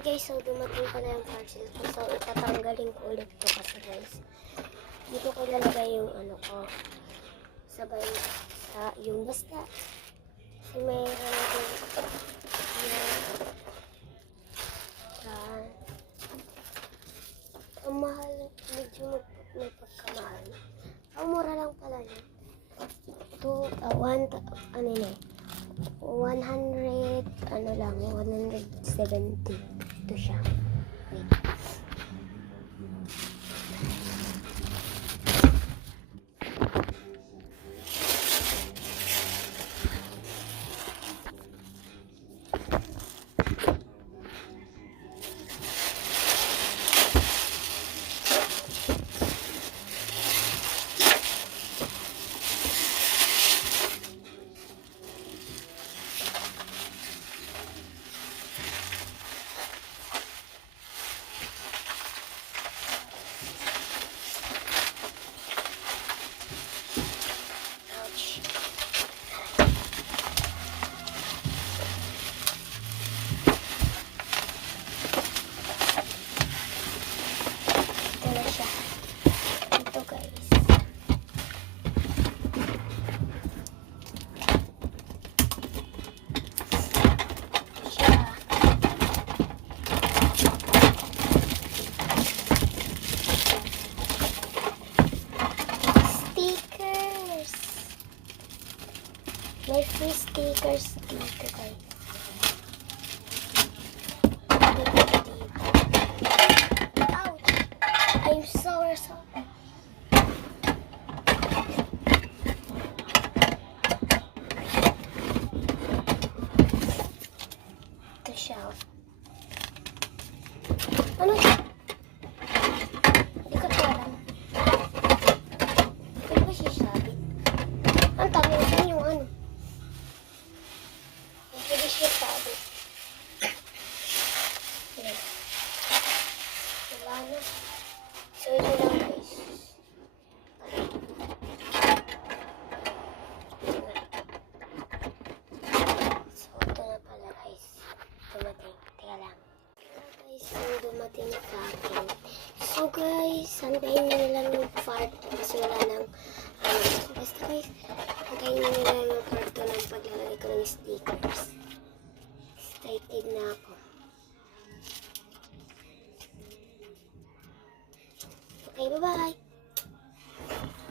guys, so dumating pala yung parcel ko. So itatanggalin ko ulit to kasi guys. Dito ko ilalagay yung ano ko. Sabay sa yung basta. Kasi mayroon natin ang mahal. Medyo may pagkamahal. Ang mura lang pala yun. Ano na 100, ano lang, 170. Ito siya. Wait. May free stickers dito guys. Ouch! I'm so sorry. Ito siya. Ano siya? Hindi ko ito alam. Ano ba siya sabi? Ang tawag yun yung ano? Hindi siya sabi. Wala na. So, ito lang guys. So, ito na pala guys. Dumating. Teka lang. Guys, so dumating sa akin. So guys, sandayin nyo lang yung part kasi wala nang ano. Basta guys,